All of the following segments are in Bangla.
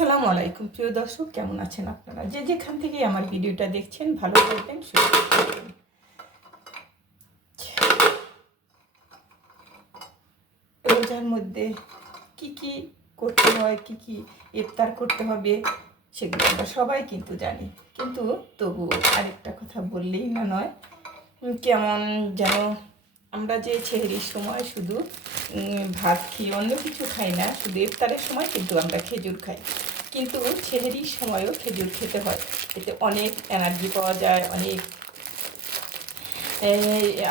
আসসালামু আলাইকুম, প্রিয় দর্শক, কেমন আছেন আপনারা? যে যেখান থেকে আমার ভিডিওটা দেখছেন, ভালো থাকবেন রোজার মধ্যে কি কি করতে হয়, কি কি ইফতার করতে হবে, সেগুলো আমরা সবাই কিন্তু জানি। কিন্তু তবু আরেকটা কথা বললেই না নয় কেমন যেন আমরা যে ছেহরির সময় শুধু ভাত খাই অন্য কিছু খাই না, শুধু ইফতারের সময় কিন্তু আমরা খেজুর খাই। কিন্তু ছেহরির সময়ও খেজুর খেতে হয়। এতে অনেক এনার্জি পাওয়া যায়, অনেক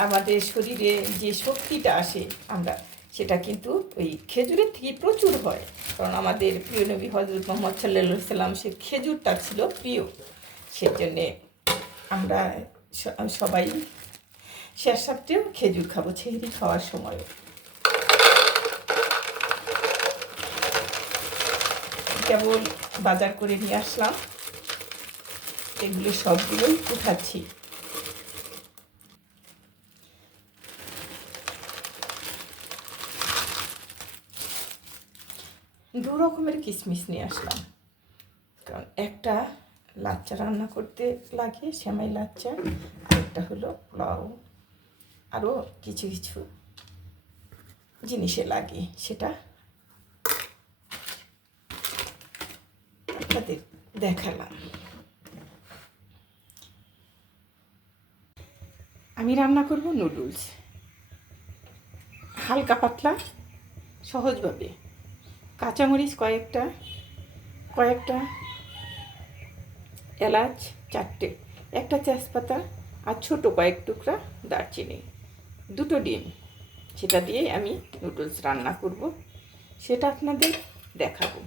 আমাদের শরীরে যে শক্তিটা আসে আমরা, সেটা কিন্তু ওই খেজুরের থেকে প্রচুর হয়। কারণ আমাদের প্রিয় নবী হজরত মোহাম্মদ সাল্লা সাল্লাম সে খেজুরটা ছিল প্রিয়। সেজন্যে আমরা সবাই শেষ সপ্তাহেও খেজুর খাব ছেহরি খাওয়ার সময়ও। কেবল বাজার করে নিয়ে আসলাম। এগুলো সবগুলোই উঠাচ্ছি। দু রকমের কিশমিশ নিয়ে আসলাম। কারণ একটা লাচ্চা রান্না করতে লাগে, সেমাই লাচ্চা আরেকটা হলো পোলাও। আরও কিছু কিছু জিনিসে লাগে সেটা আপনাদের দেখালাম। আমি রান্না করব নুডলস। হালকা পাতলা, সহজভাবে। কাঁচামরিচ কয়েকটা কয়েকটা এলাচ চারটে, একটা তেজপাতা আর ছোটো কয়েক টুকরা দারচিনি। দুটো ডিম। সেটা দিয়ে আমি নুডলস রান্না করব। সেটা আপনাদের দেখাবো।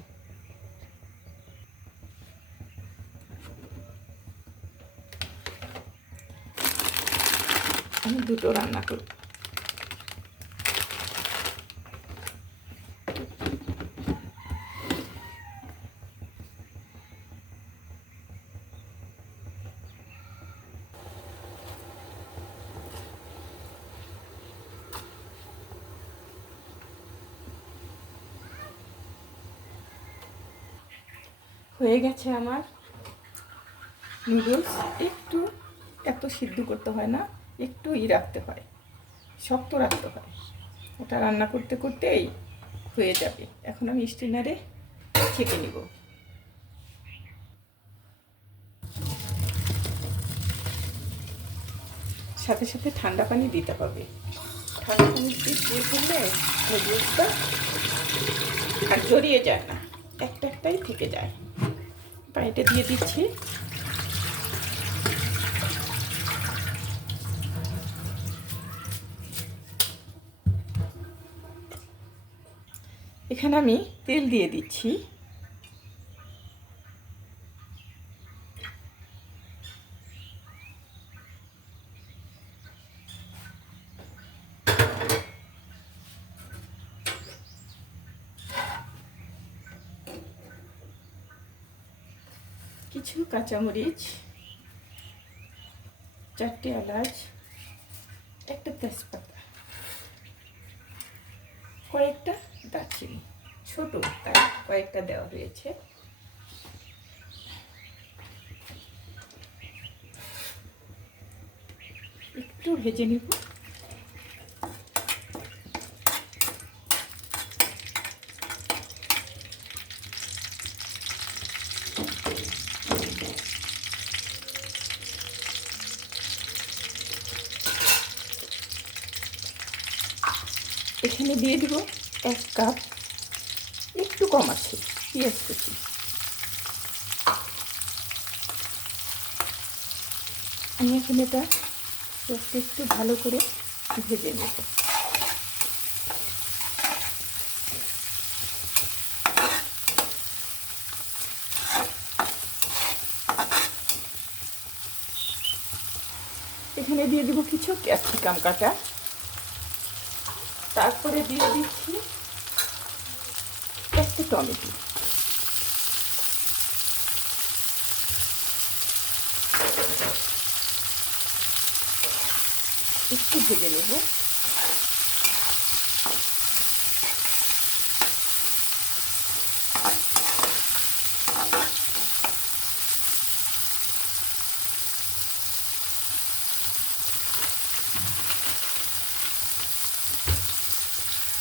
আমি দুটো রান্না করব। হয়ে গেছে আমার নুডলস একটু এত সিদ্ধ করতে হয় না, একটু ই রাখতে হয়, শক্ত রাখতে হয়। ওটা রান্না করতে করতেই হয়ে যাবে। এখন আমি স্টিনারে ছেঁকে নিব। সাথে সাথে ঠান্ডা পানি দিতে হবে। ঠান্ডা পানি দিয়ে দিয়ে নুডলসটা আর জড়িয়ে যায় না, একটা একটাই থেকে যায়। পানিটা দিয়ে দিচ্ছি। এখানে আমি তেল দিয়ে দিচ্ছি। কিছু, কাঁচামরিচ, চারটে এলাচ, একটা তেজপাতা, কয়েকটা দারচিনি, ছোট তাই কয়েকটা দেওয়া হয়েছে। একটু ভেজে নিব। এখানে দিয়ে দিব এক কাপ, একটু কম আছে, পেঁয়াজ কুচি। আমি এখন এটা একটু ভালো করে ভেজে নেব। এখানে দিয়ে দেবো কিছু ক্যাপসিকাম কাটা। তারপরে দিয়ে দিচ্ছি একটু টমেটো। একটু ভেজে নেব।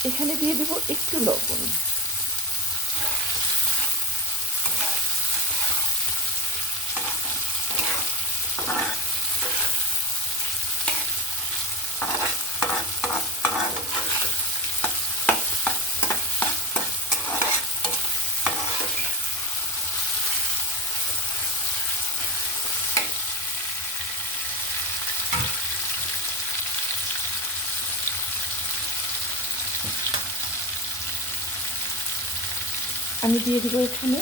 এখানে দিয়ে দেবো একটু লবণ। আমি দিয়ে দিব এখানে।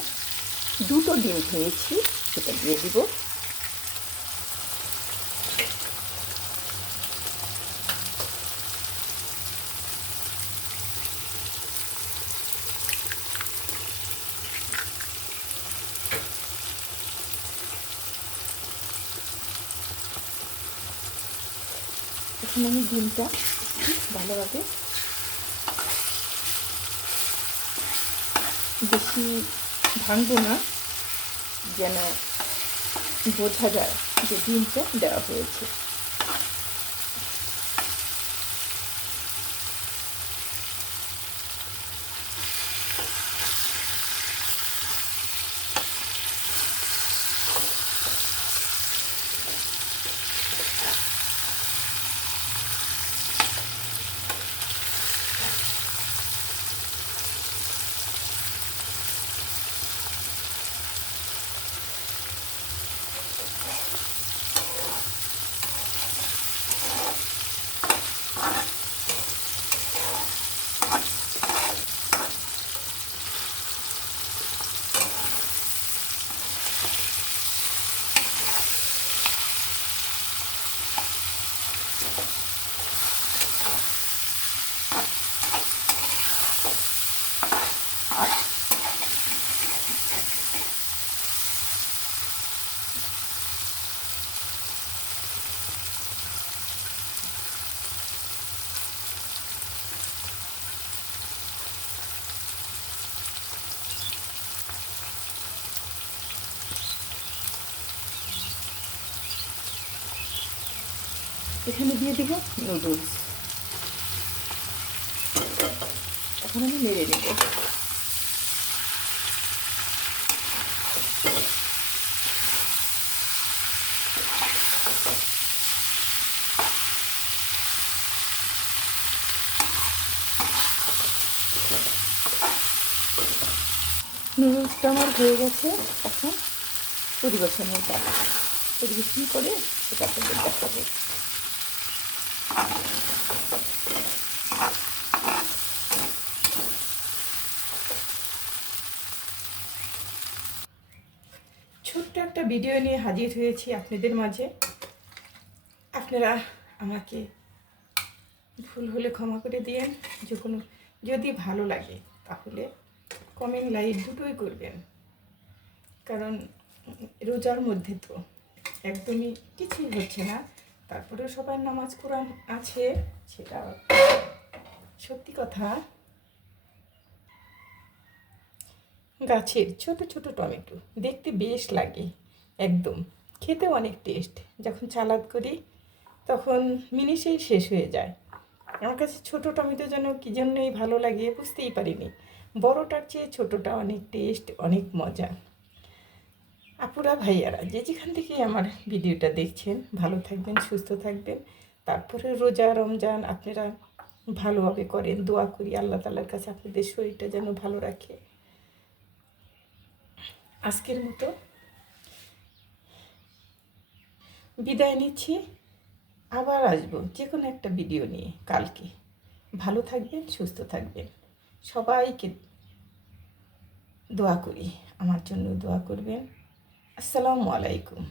দুটো ডিম ভেঙেছি সেটা দিয়ে দিব। এখানে আমি ডিমটা ভালোভাবে বেশি ভাঙবো না যেন বোঝা যায় যে ডিমটা দেওয়া হয়েছে। এখানে দিয়ে দিব নুডলস এখন আমি নেড়ে নেব। নুডলসটা আমার হয়ে গেছে এখন পরিবেশনের পরিবেশন করে সেটা আপনাদের দেখাবো ছোট্ট একটা ভিডিও নিয়ে হাজির হয়েছি আপনাদের মাঝে। আপনারা আমাকে ভুল হলে ক্ষমা করে দিয়েন। যে কোনো যদি ভালো লাগে, তাহলে কমেন্ট লাইক দুটোই করবেন। কারণ রোজার মধ্যে তো একদমই কিছুই হচ্ছে না। তারপরে সবার নামাজ কোরআন আছে, সেটা সত্যি কথা। গাছের ছোট ছোট টমেটো দেখতে বেশ লাগে। একদম। খেতে অনেক টেস্ট যখন চালাদ করি, তখন মিনিশেই শেষ হয়ে যায়। আমার কাছে ছোট টমেটো যেন কী জন্যই ভালো লাগে বুঝতেই পারিনি। বড়টার চেয়ে ছোটোটা অনেক টেস্ট অনেক মজা। আপুরা, ভাইয়ারা, যে যেখান থেকে আমার ভিডিওটা দেখছেন, ভালো থাকবেন, সুস্থ থাকবেন। তারপরে রোজা, রমজান, আপনারা ভালোভাবে করেন, দোয়া করি আল্লাহ তালার কাছে আপনাদের শরীরটা যেন ভালো রাখে। আজকের মতো বিদায় নিচ্ছি। আবার আসব যে কোনো একটা ভিডিও নিয়ে কালকে। ভালো থাকবেন, সুস্থ থাকবেন। সবাইকে দোয়া করি, আমার জন্য দোয়া করবেন। আসসালামু আলাইকুম।